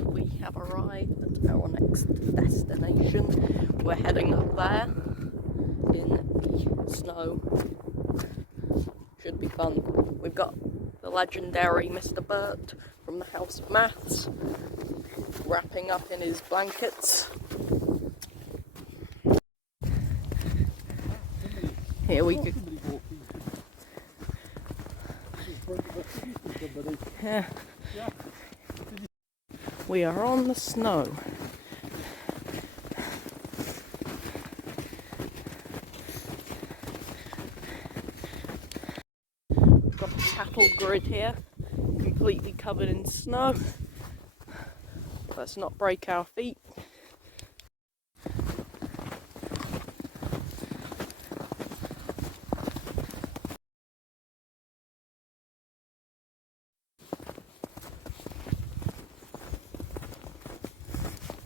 we have arrived at our next destination. We're heading up there in the snow. Should be fun. We've got the legendary Mr. Burt from the House of Maths wrapping up in his blankets. Here we go. Yeah. We are on the snow. We've got a cattle grid here, completely covered in snow. Let's not break our feet.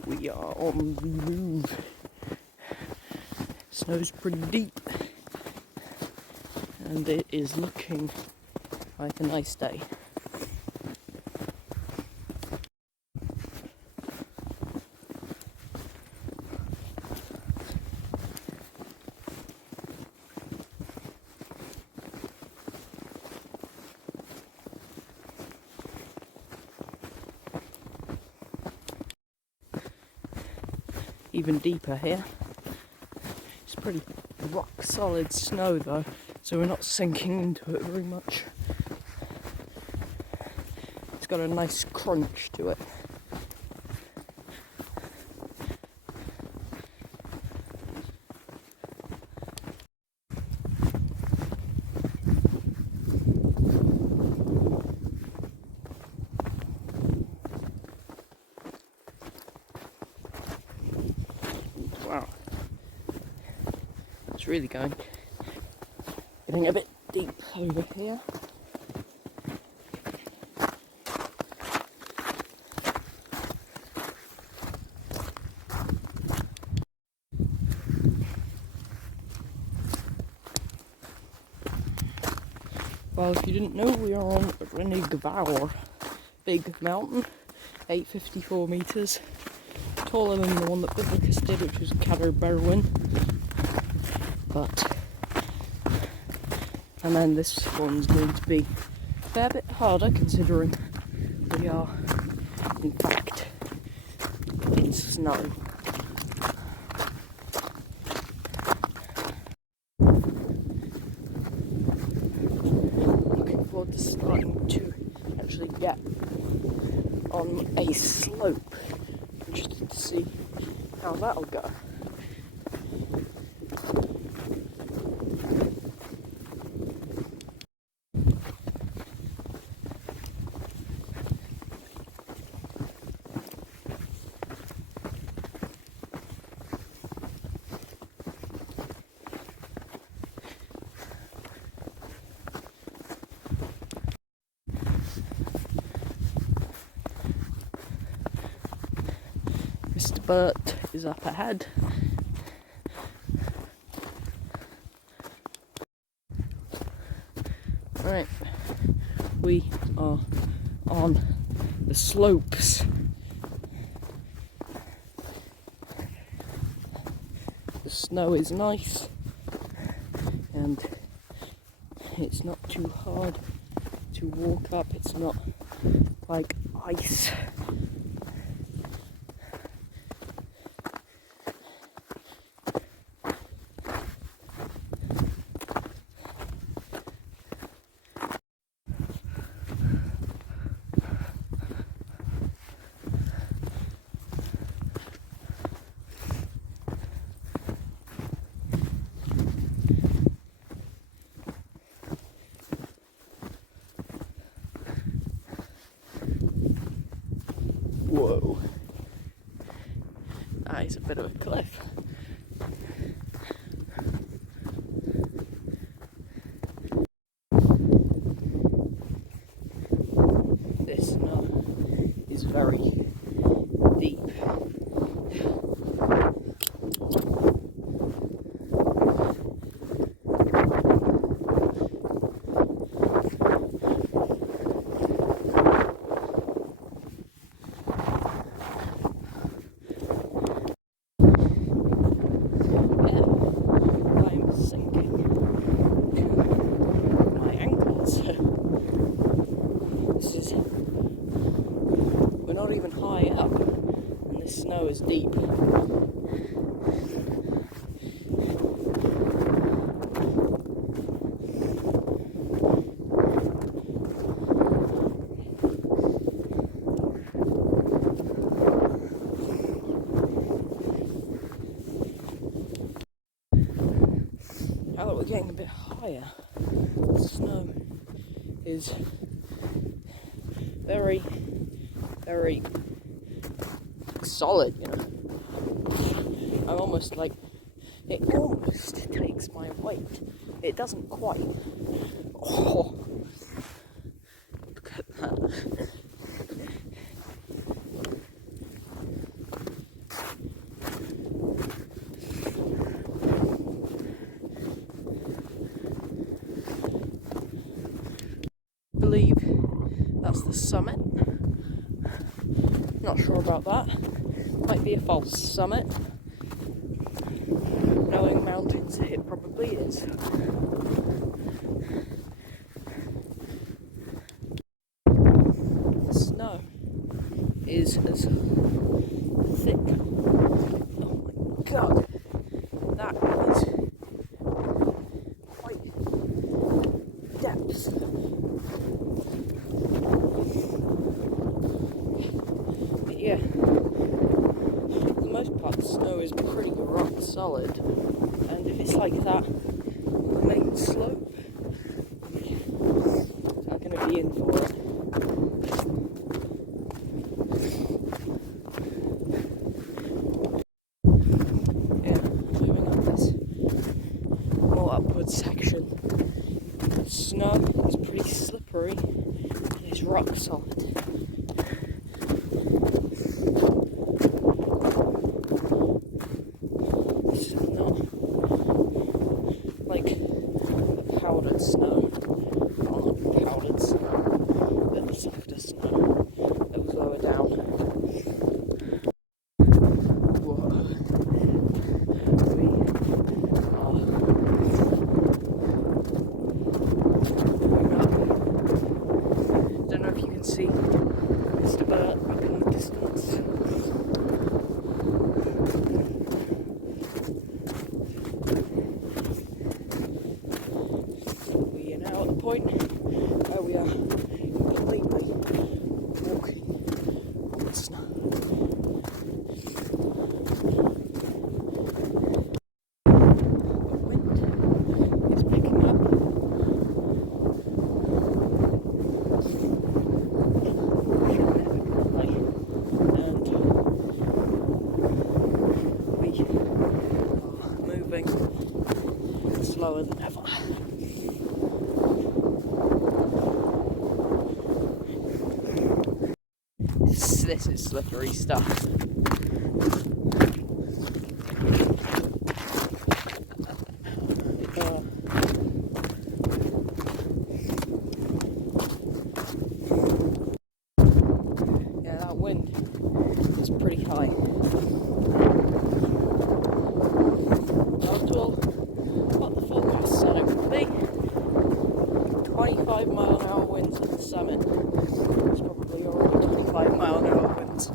We are on the move. Snow's pretty deep, and it is looking like a nice day. Even deeper here. It's pretty rock solid snow though, so we're not sinking into it very much. It's got a nice crunch to it. Wow, it's really getting a bit deep over here. Well, if you didn't know, we are on arenig, big mountain, 854 metres. Taller than the one that Biblicus did, which was Berwyn. And then this one's going to be a fair bit harder, considering we are, in fact, in snow. Looking forward to starting to actually get on a slope. Interested to see how that'll go. Mr. Burt is up ahead. Right, we are on the slopes. The snow is nice and it's not too hard to walk up. It's not like ice. Whoa, that is a bit of a cliff. This snow is very deep. This snow is deep. Now that we're getting a bit higher, the snow is very, very solid, you know. I'm almost like, it almost takes my weight. It doesn't quite. Oh, look at that. I believe that's the summit. Not sure about that. Might be a false summit. Knowing mountains, it probably is. The snow is as thick. Oh my god, that is quite depth. But yeah, for the most part, the snow is pretty rock solid, and if it's like that on the main slope, I'm going to be in for it. Yeah, moving up this more upward section. The snow is pretty slippery and it's rock solid. This is not like the powdered snow, well, not powdered snow, but the softer snow that was lower down. Whoa. Don't know if you can see Mr. Bert up in the distance. We are now at the point where we are completely walking on the snow. The wind is picking up. Moving slower than ever. This is slippery stuff. Yeah, that wind is pretty high. What the forecast said it would be. 25-mile-an-hour winds at the summit. It's probably already 25-mile-an-hour winds.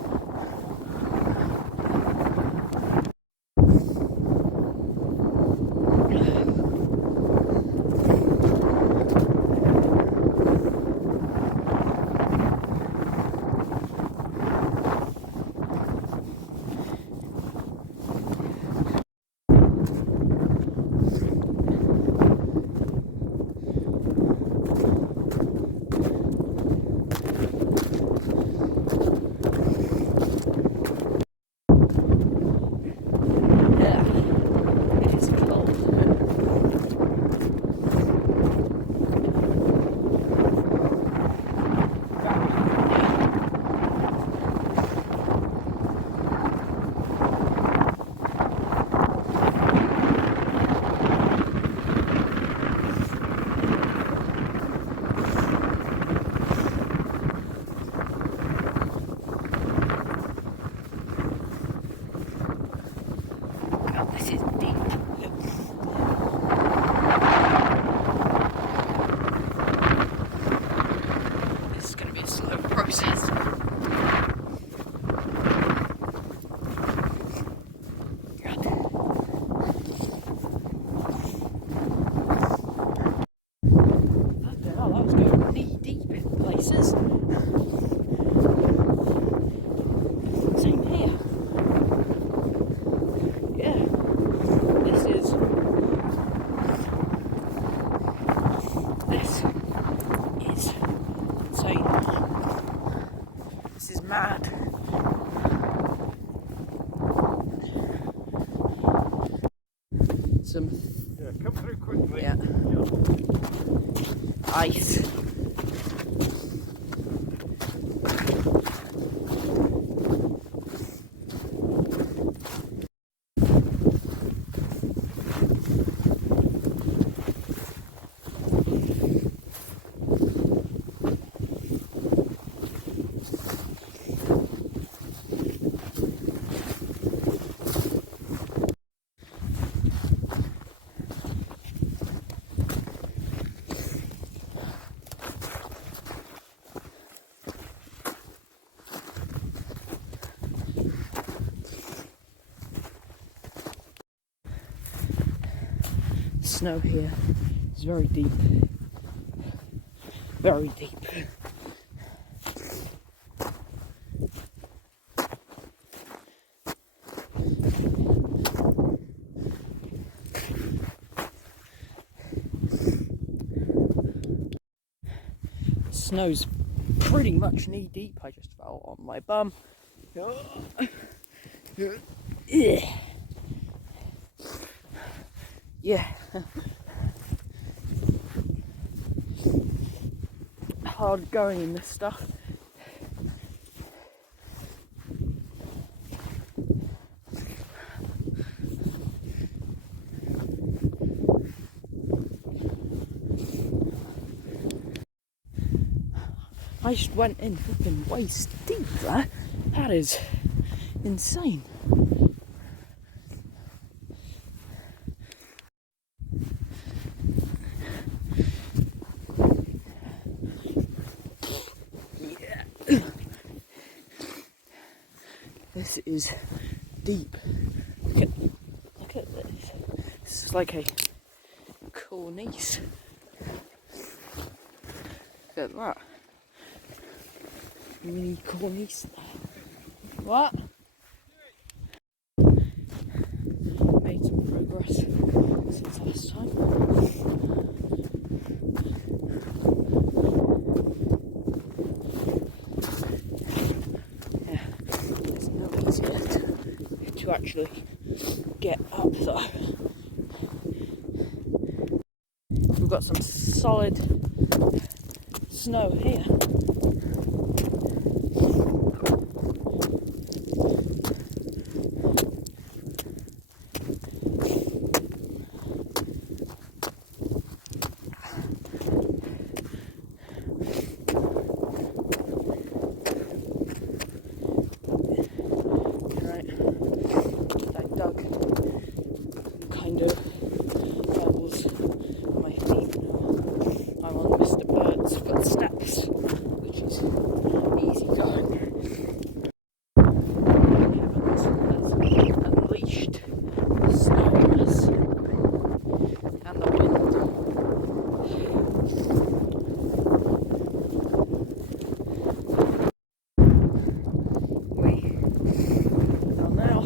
This is mad. Yeah, come through quickly. Yeah. Ice. Snow here is very deep. Very deep. Snow's pretty much knee deep. I just fell on my bum. Yeah. Hard going in this stuff. I just went in fucking waist deep there. That is insane. Yeah. This is deep. Look at this. This is like a cornice. Look at that. Mini cornice there. What? Made some progress since last time. Yeah, it's not easy to actually get up though. We've got some solid snow here. Kind of pebbles on my feet now. I'm on Mr. Bird's footsteps, which is easy going. Heavens has unleashed the snow on us and the wind. We are now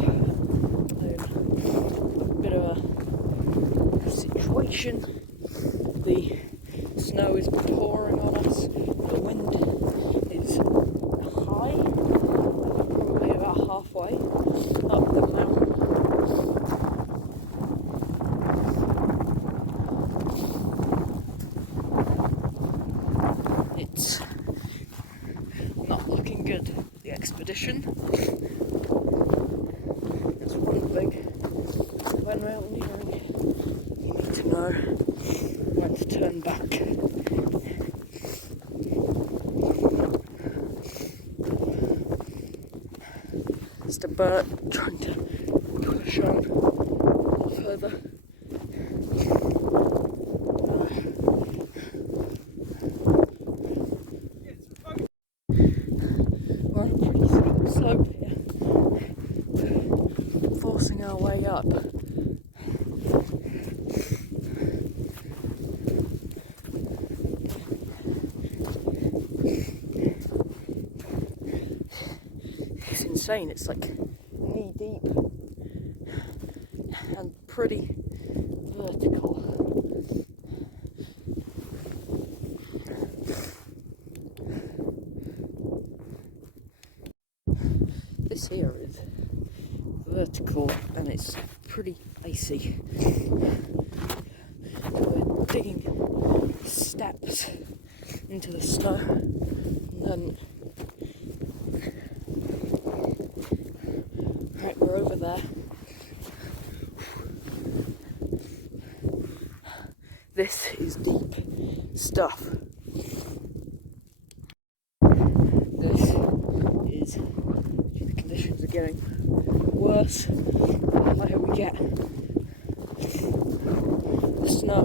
situation. The snow is pouring on us, the wind is high, probably about halfway up the mountain. It's not looking good, the expedition. That's one thing when mountaineering. You need to know when to turn back. Mr. Bert trying to push on further. We're on a pretty steep slope here, forcing our way up. It's insane, it's like knee deep and pretty vertical. this here is vertical and it's pretty icy. We're digging steps into the snow, and then right, we're over there. This is deep stuff. This is, the conditions are getting worse the higher we get. The snow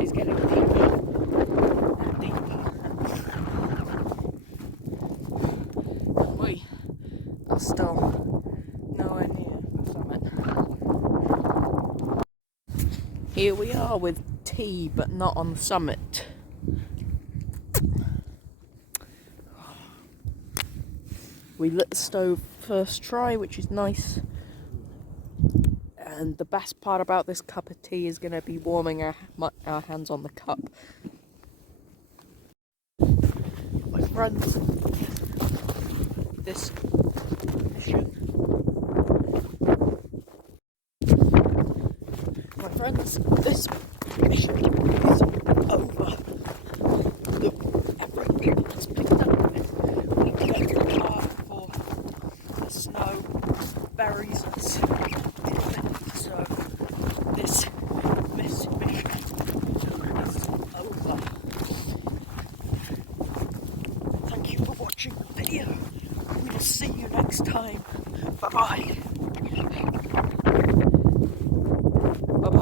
is getting deeper and deeper. And we are still nowhere near the summit. Here we are with tea, but not on the summit. We lit the stove first try, which is nice. And the best part about this cup of tea is going to be warming our hands on the cup. My friends, this mission. My friends, this mission is over. Look, everything is picked up. We get the car for the snow buries us. So this mission is over. Thank you for watching the video. We'll see you next time. Bye bye. Bye bye.